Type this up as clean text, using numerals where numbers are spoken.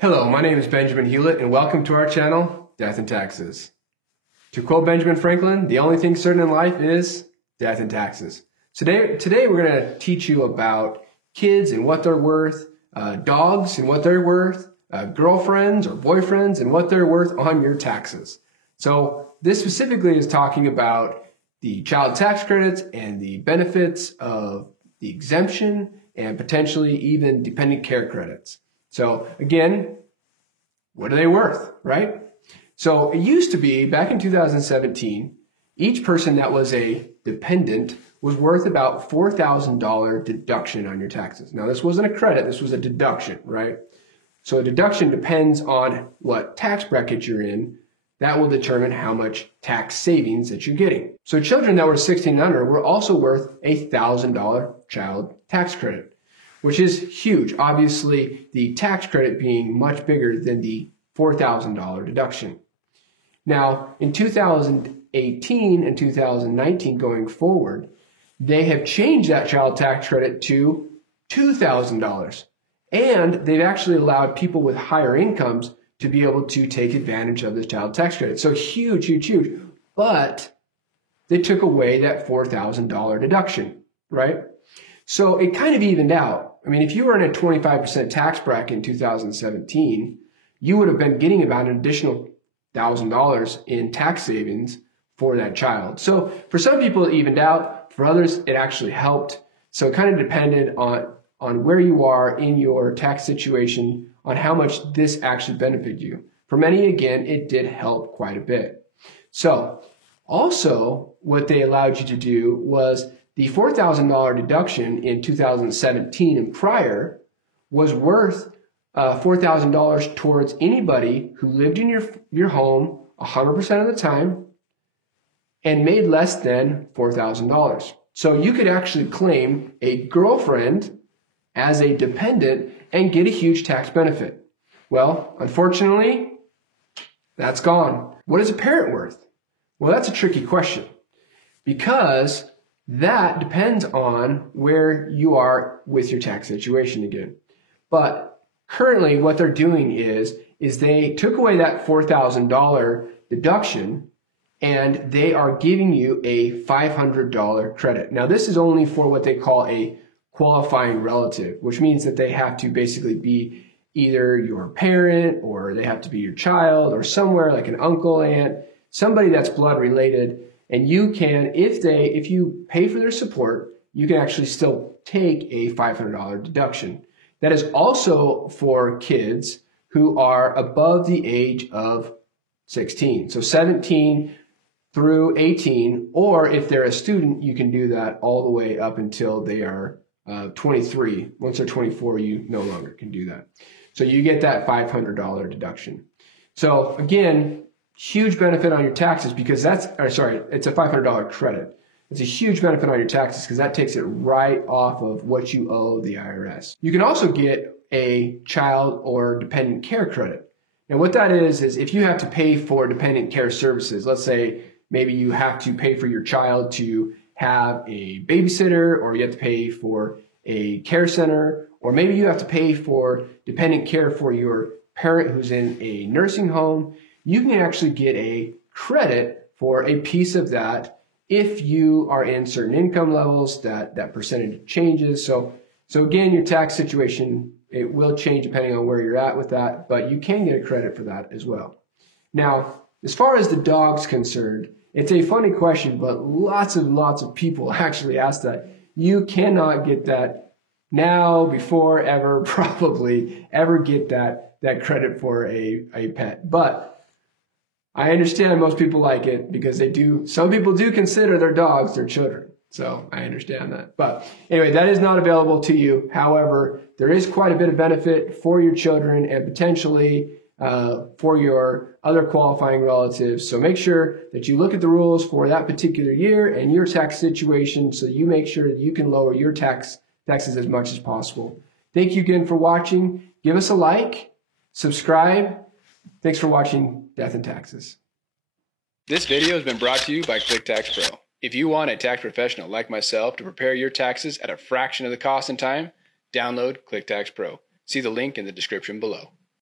Hello, my name is Benjamin Hewlett, and welcome to our channel, Death and Taxes. To quote Benjamin Franklin, the only thing certain in life is death and taxes. Today we're going to teach you about kids and what they're worth, dogs and what they're worth, girlfriends or boyfriends and what they're worth on your taxes. So this specifically is talking about the child tax credits and the benefits of the exemption and potentially even dependent care credits. So again, what are they worth, right? So it used to be, back in 2017, each person that was a dependent was worth about $4,000 deduction on your taxes. Now this wasn't a credit, this was a deduction, right? So a deduction depends on what tax bracket you're in. That will determine how much tax savings that you're getting. So children that were 16 and under were also worth a $1,000 child tax credit, which is huge. Obviously, the tax credit being much bigger than the $4,000 deduction. Now, in 2018 and 2019 going forward, they have changed that child tax credit to $2,000. And they've actually allowed people with higher incomes to be able to take advantage of this child tax credit. So huge, huge, huge. But they took away that $4,000 deduction, right? So it kind of evened out. I mean, if you were in a 25% tax bracket in 2017, you would have been getting about an additional $1,000 in tax savings for that child. So for some people it evened out, for others it actually helped. So it kind of depended on where you are in your tax situation, on how much this actually benefited you. For many, again, it did help quite a bit. So also what they allowed you to do was the $4,000 deduction in 2017 and prior was worth $4,000 towards anybody who lived in your home 100% of the time and made less than $4,000. So you could actually claim a girlfriend as a dependent and get a huge tax benefit. Well, unfortunately, that's gone. What is a parent worth? Well, that's a tricky question because that depends on where you are with your tax situation again. But currently what they're doing is they took away that $4,000 deduction and they are giving you a $500 credit. Now this is only for what they call a qualifying relative, which means that they have to basically be either your parent or they have to be your child or somewhere like an uncle, aunt, somebody that's blood related. And you can, if you pay for their support, you can actually still take a $500 deduction. That is also for kids who are above the age of 16. So 17 through 18, or if they're a student, you can do that all the way up until they are 23. Once they're 24, you no longer can do that. So you get that $500 deduction. So again, huge benefit on your taxes because it's a $500 credit. It's a huge benefit on your taxes because that takes it right off of what you owe the IRS. You can also get a child or dependent care credit. Now what that is if you have to pay for dependent care services, let's say maybe you have to pay for your child to have a babysitter, or you have to pay for a care center, or maybe you have to pay for dependent care for your parent who's in a nursing home, you can actually get a credit for a piece of that if you are in certain income levels, that percentage changes. So again, your tax situation, it will change depending on where you're at with that, but you can get a credit for that as well. Now, as far as the dog's concerned, it's a funny question, but lots of people actually ask that. You cannot get that now, before, ever, probably ever get that credit for a pet. But I understand most people like it because some people do consider their dogs their children. So I understand that. But anyway, that is not available to you. However, there is quite a bit of benefit for your children and potentially for your other qualifying relatives. So make sure that you look at the rules for that particular year and your tax situation so you make sure that you can lower your taxes as much as possible. Thank you again for watching. Give us a like, subscribe. Thanks for watching Death and Taxes. This video has been brought to you by QuickTax Pro. If you want a tax professional like myself to prepare your taxes at a fraction of the cost and time, download QuickTax Pro. See the link in the description below.